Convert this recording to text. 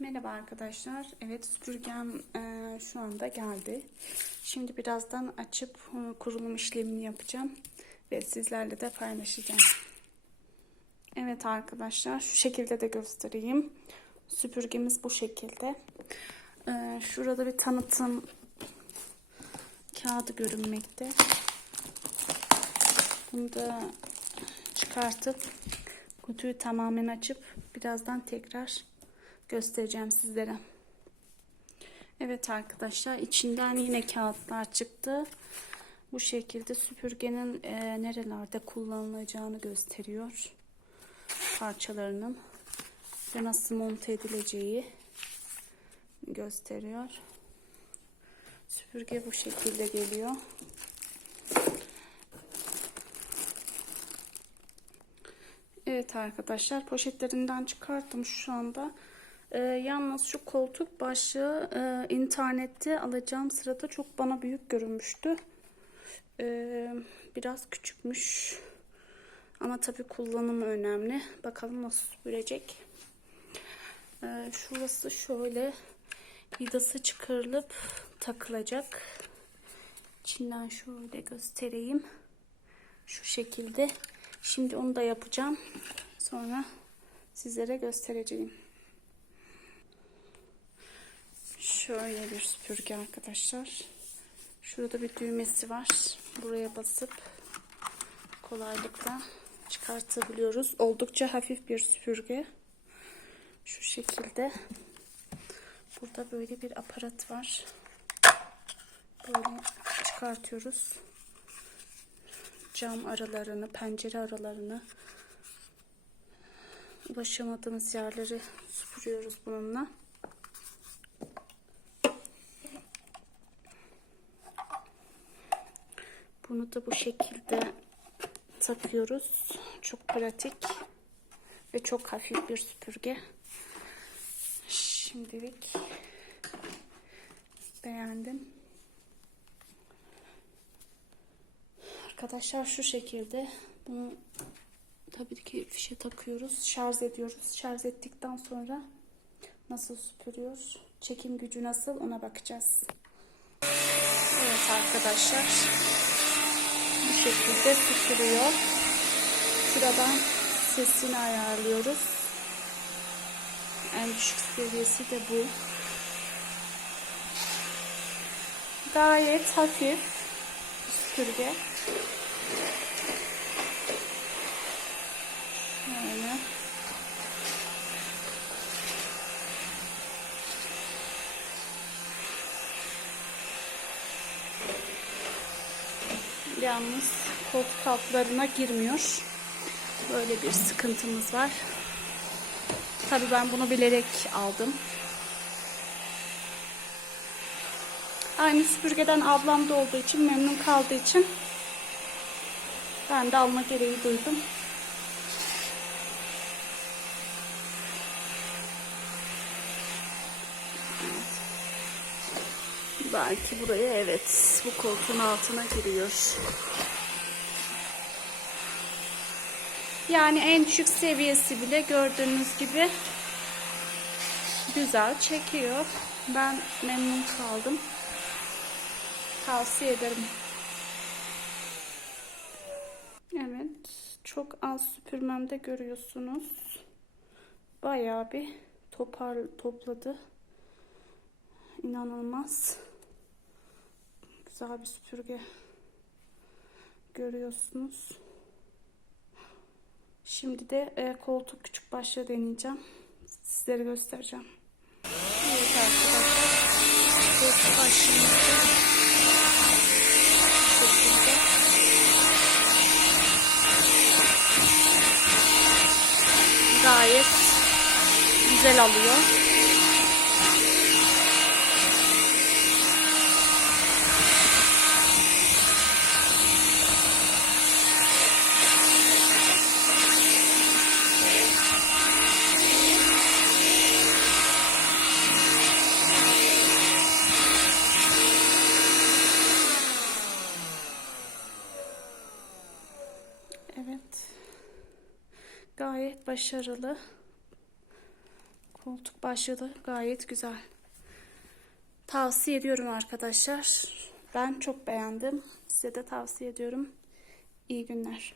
Merhaba arkadaşlar. Evet süpürgem e, şu anda geldi. Şimdi birazdan açıp e, kurulum işlemini yapacağım. Ve sizlerle de paylaşacağım. Evet arkadaşlar şu şekilde de göstereyim. Süpürgemiz bu şekilde. E, şurada bir tanıtım kağıdı görünmekte. Bunu da çıkartıp kutuyu tamamen açıp birazdan tekrar göstereceğim sizlere. Evet arkadaşlar içinden yine kağıtlar çıktı. Bu şekilde süpürgenin e, nerelerde kullanılacağını gösteriyor. Parçalarının ve nasıl monte edileceği gösteriyor. Süpürge bu şekilde geliyor. Evet arkadaşlar poşetlerinden çıkarttım şu anda. Ee, yalnız şu koltuk başlığı e, internette alacağım sırada çok bana büyük görünmüştü. Ee, biraz küçükmüş. Ama tabii kullanımı önemli. Bakalım nasıl süpürecek. Ee, şurası şöyle vidası çıkarılıp takılacak. İçinden şöyle göstereyim. Şu şekilde. Şimdi onu da yapacağım. Sonra sizlere göstereceğim. Şöyle bir süpürge arkadaşlar. Şurada bir düğmesi var. Buraya basıp kolaylıkla çıkartabiliyoruz. Oldukça hafif bir süpürge. Şu şekilde. Burada böyle bir aparat var. Böyle çıkartıyoruz. Cam aralarını, pencere aralarını ulaşamadığımız yerleri süpürüyoruz bununla. Bunu da bu şekilde takıyoruz. Çok pratik ve çok hafif bir süpürge. Şimdilik beğendim. Arkadaşlar şu şekilde bunu tabii ki fişe takıyoruz. Şarj ediyoruz. Şarj ettikten sonra nasıl süpürüyor? Çekim gücü nasıl ona bakacağız. Evet arkadaşlar bu şekilde süpürüyor. Şuradan sesini ayarlıyoruz. En düşük seviyesi de bu. Gayet hafif süpürge. Şöyle. Yalnız koltuk altlarına girmiyor. Böyle bir sıkıntımız var. Tabii ben bunu bilerek aldım. Aynı süpürgeden ablam da olduğu için memnun kaldığı için ben de alma gereği duydum. Belki buraya evet bu koltuğun altına giriyor. Yani en düşük seviyesi bile gördüğünüz gibi güzel çekiyor. Ben memnun kaldım. Tavsiye ederim. Evet. Çok az süpürmemde görüyorsunuz. Bayağı bir topar topladı. İnanılmaz. Güzel bir süpürge. Görüyorsunuz. Şimdi de e, koltuk küçük başlığı deneyeceğim. Sizlere göstereceğim. Evet arkadaşlar. Koltuk başlığımızda şekilde. Gayet güzel alıyor. Evet. Gayet başarılı. Koltuk başlığı da gayet güzel. Tavsiye ediyorum arkadaşlar. Ben çok beğendim. Size de tavsiye ediyorum. İyi günler.